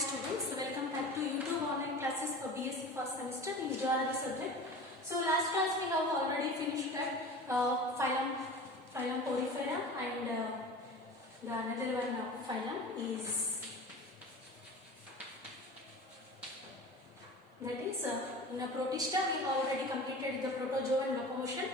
students, welcome back to YouTube online classes for BSc first semester in geology subject. So last class we have already finished that phylum Porifera, and the another one phylum is that is in a Protista we have already completed the protozoa and locomotion.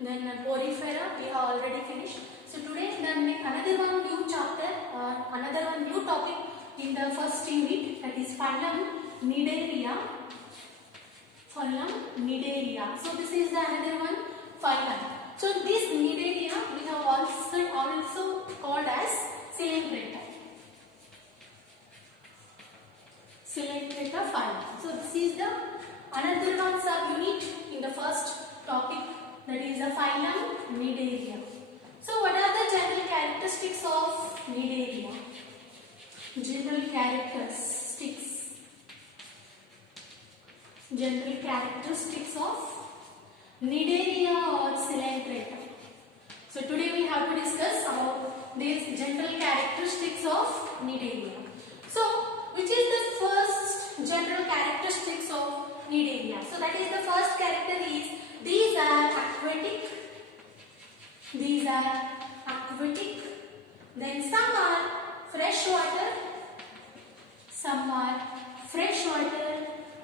Then Porifera we have already finished. So today another one new chapter or another one new topic in the first unit, that is phylum Cnidaria. Phylum Cnidaria. So this is the another one phylum. So this Cnidaria we have also called as Coelenterata. Coelenterata phylum. So this is the another one subunit in the first topic, that is the phylum Cnidaria. So what are the general characteristics of Cnidaria? General characteristics of Cnidaria or Coelenterata. So today we have to discuss about these general characteristics of Cnidaria. So which is the first general characteristics of Cnidaria? So that is the first character is these are aquatic. Then some are freshwater,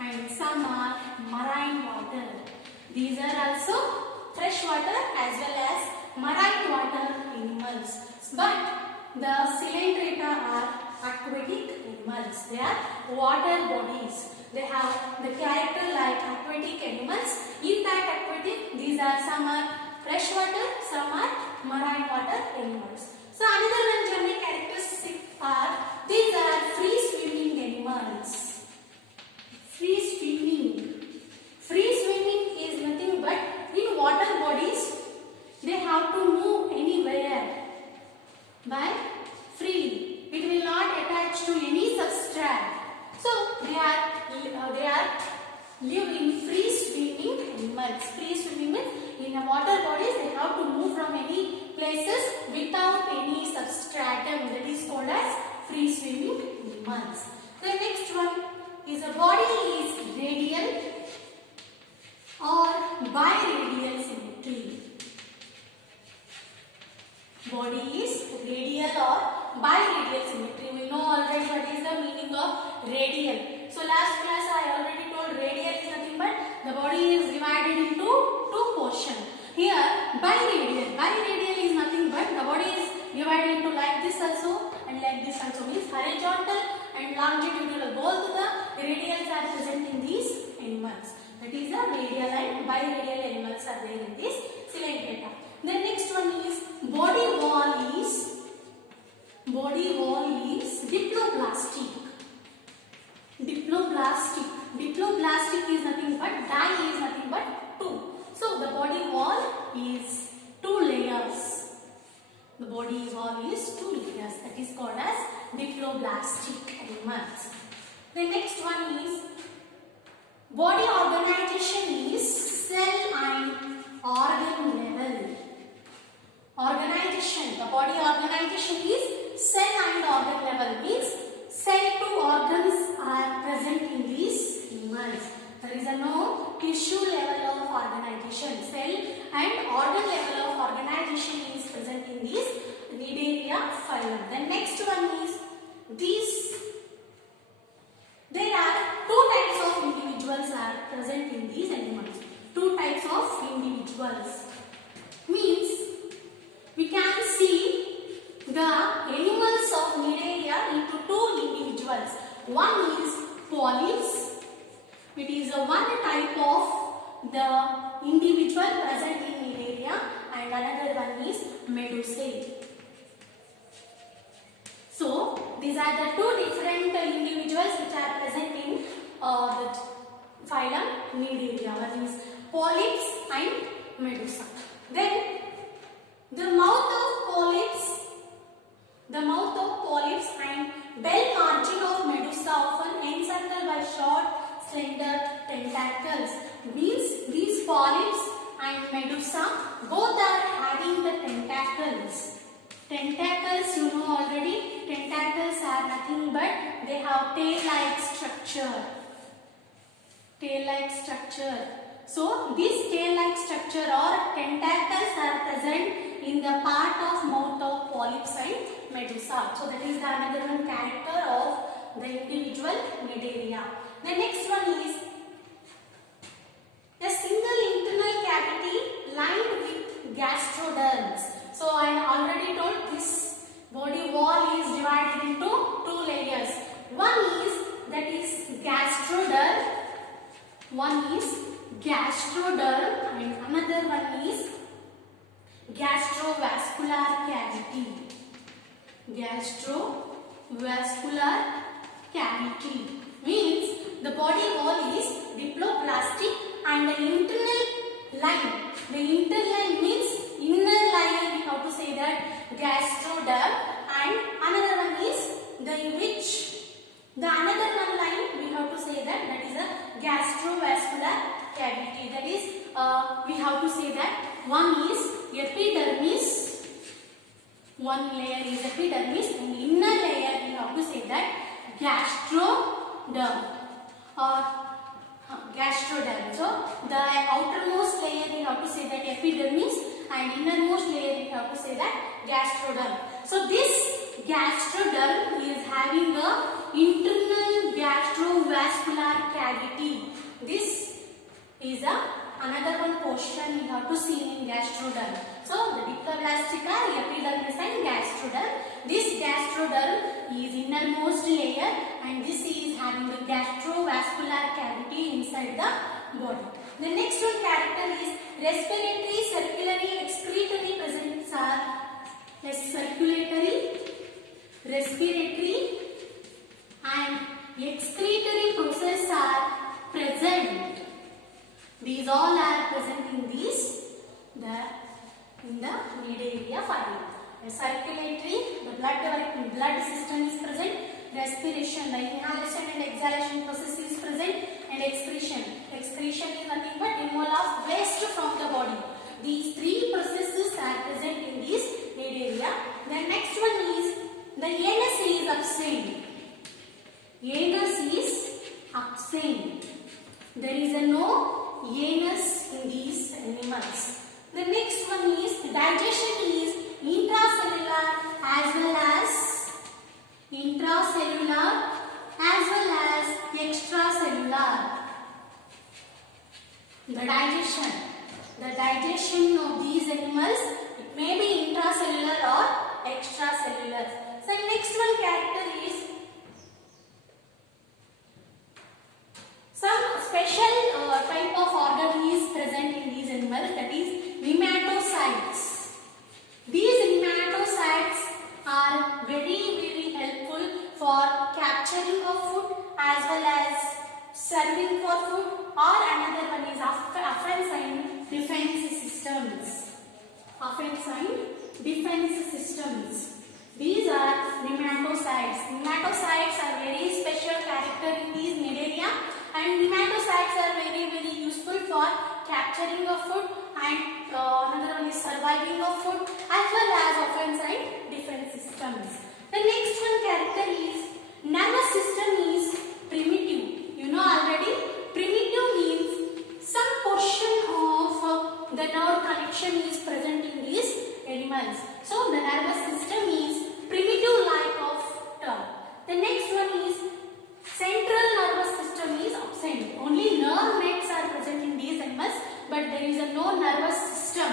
and some are marine water. These are also freshwater as well as marine water animals. But the Coelenterata are aquatic animals. They are water bodies. They have the character like aquatic animals. In that aquatic, these are some are freshwater, some are marine water animals. So another one general characteristic are these are free swimming animals. Free swimming is nothing but in water bodies they have to move anywhere by freely. It will not attach to any substrate. So they are live in free swimming animals. Free swimming means in a water bodies they have to move from any places without any substratum. That is called as free swimming animals. The next one is a body is radial or biradial symmetry. Body is radial or biradial symmetry. We know already what is the meaning of radial. So last class I already told radial is nothing but the body is divided into two portions. Here biradial. Biradial is nothing but the body is divided into like this also and like this also, means horizontal and longitudinal. Both the radials are present in these animals. That is the radial and biradial animals are there in this Coelenterata. The next one is body wall is diploblastic. Diploblastic is nothing but die is nothing but two. So the body wall is two layers. The body wall is two layers. That is called as diploblastic animals. The next one is body organization is cell and organ level. The body organization is cell and organ level, means cell to organs are present in these animals. There is no tissue level of organization. Cell and organ level of organization is present in this Cnidaria phylum. The next one is there are two types of individuals are present in these animals. Two types of individuals. Means we can see the animals of Cnidaria into two individuals. One is polyps. It is one type of the individual present in Cnidaria, and another one is medusae. So these are the two different individuals which are present in the phylum Cnidaria. One is polyps and medusa. Then the mouth of polyps and bell margin of medusa often encircled by short, slender tentacles. Means these polyps and medusa both are having the tentacles. Tentacles, you know already, tentacles are nothing but they have tail-like structure. Tail-like structure. So this tail-like structure or tentacles are present in the part of mouth of polyps and medusa. So that is the another one character of the individual Cnidaria. The next one is a single internal cavity lined with gastroderms. So I already told this body wall is divided into two layers. One is that is gastroderm. One is gastroderm and another one is gastrovascular cavity. Gastrovascular cavity means the body wall is diploplastic and the internal line. The internal line means inner layer, we have to say that gastroderm, and another one is the another one line we have to say that is a gastrovascular cavity. That is we have to say that one is epidermis, one layer is epidermis and inner layer we have to say that gastroderm or gastroderm. So the outermost layer we have to say that epidermis and innermost layer we have to say that gastroderm. So this gastroderm is having a internal gastrovascular cavity. This is another one portion we have to see in gastroderm. So the diploplastic are epidermis and gastroderm. This gastroderm is innermost layer and this is having a gastrovascular cavity inside the body. The next one character is respiratory, circulatory, excretory presents are circulatory, respiratory and excretory process are present. These all are present in these the Cnidaria phylum. The circulatory, the blood system is present. Respiration, the inhalation and exhalation process is present, and excretion. Excretion is nothing but removal of waste from the body. These three processes are present in this Cnidaria. The next one is the anus is absent. Anus is absent. There is no anus in these animals. The next one is digestion is intracellular as well as extracellular. The digestion of these animals, it may be intracellular or extracellular. So next one character is some special type of organ is present in these animals, that is nematocytes. These nematocytes are very helpful for capturing of food as well as serving for food, or another one is offensive defense systems. Offensive defense systems. These are nematocytes. Nematocytes are very special character in these Cnidaria, and nematocytes are very useful for capturing of food and another one is surviving of food as well as offensive defense systems. The next one character is nervous system is primitive. You know already, primitive means some portion of the nerve connection is present in these animals. So the nervous system is primitive like of term. The next one is central nervous system is absent. Only nerve nets are present in these animals, but there is no nervous system.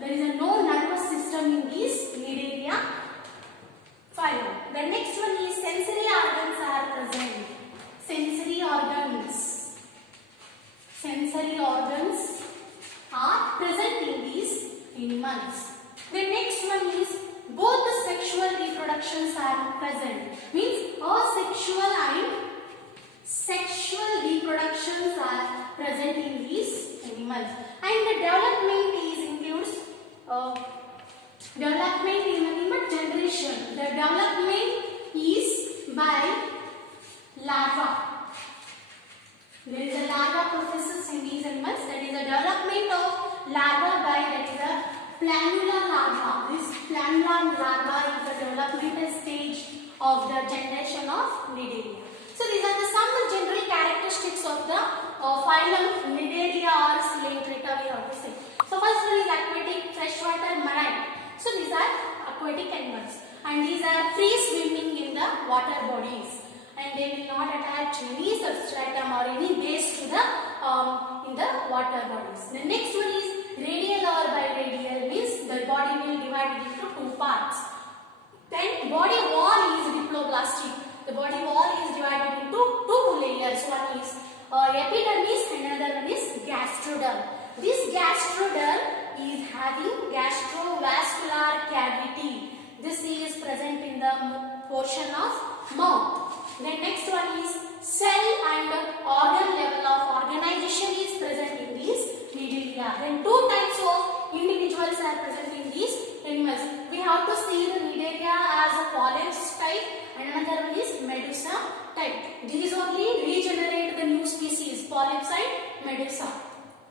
There is no nervous system in these Cnidaria phylum. The next one is sensory organs are present. Sensory organs. Sensory organs are present in these animals. The next one is both the sexual reproductions are present. Means asexual and sexual reproductions are present in these animals. And the development includes development is nothing but generation. The development is by larva. There is a larva processes in these animals. That is the development of larva by that is a planula larva. This planula larva is the developmental stage of the generation of Cnidaria. So these are the some general characteristics of the phylum Cnidaria or Coelenterata we have to say. So first one is aquatic, freshwater, marine. So these are aquatic animals and these are free swimming in the water bodies and they will not attach any substratum or any base to the in the water bodies. The next one is radial or biradial, means the body will divide into two parts. Then body wall is diploblastic. The body wall is divided into two layers. One is epidermis and another one is gastroderm. This gastroderm is having gastrovascular cavity. This is present in the portion of mouth. Then next one is cell and organ level of organization is present in these Cnidaria. Then two types of individuals are present in these animals. We have to see the Cnidaria as a polyps type and another one is Medusa type. These only regenerate the new species, polyps and Medusa.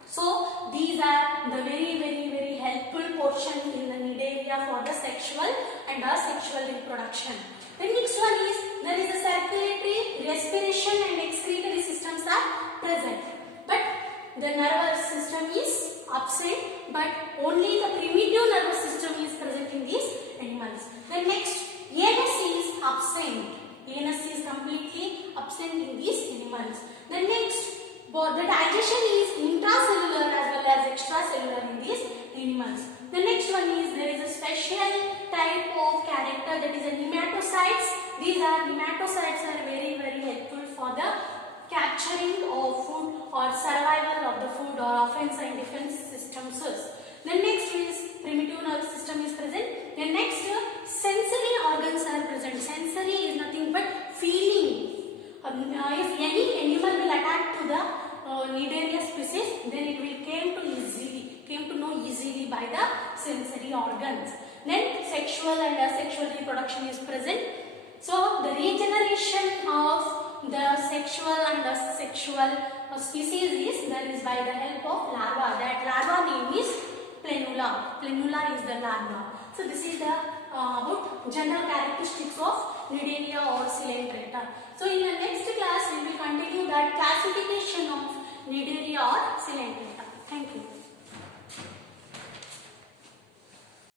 So these are the very helpful portion in the Cnidaria for the sexual and asexual reproduction. The next one is there is a circulatory, respiration and excretory systems are present, but the nervous system is absent, but only the primitive nervous system is present in these animals. The next, anus is absent. Anus is completely absent in these animals. The next, the digestion is intracellular as well as extracellular in these animals. The next one is there is a special type of character, that is a nematocytes. These nematocytes are very helpful for the capturing of food or survival of the food or offense and defense systems. The next is primitive nervous system is present. The next, sensory organs are present. Sensory is nothing but feeling. If any animal will attack to the Cnidaria species, then it will came to know easily by the sensory organs. Then sexual and asexual reproduction is present. So the regeneration of the sexual and asexual species is by the help of larva. That larva name is Plenula. Plenula is the larva. So this is the about general characteristics of Cnidaria or Coelenterata. So in the next class we will continue that classification of Cnidaria or Coelenterata. Thank you.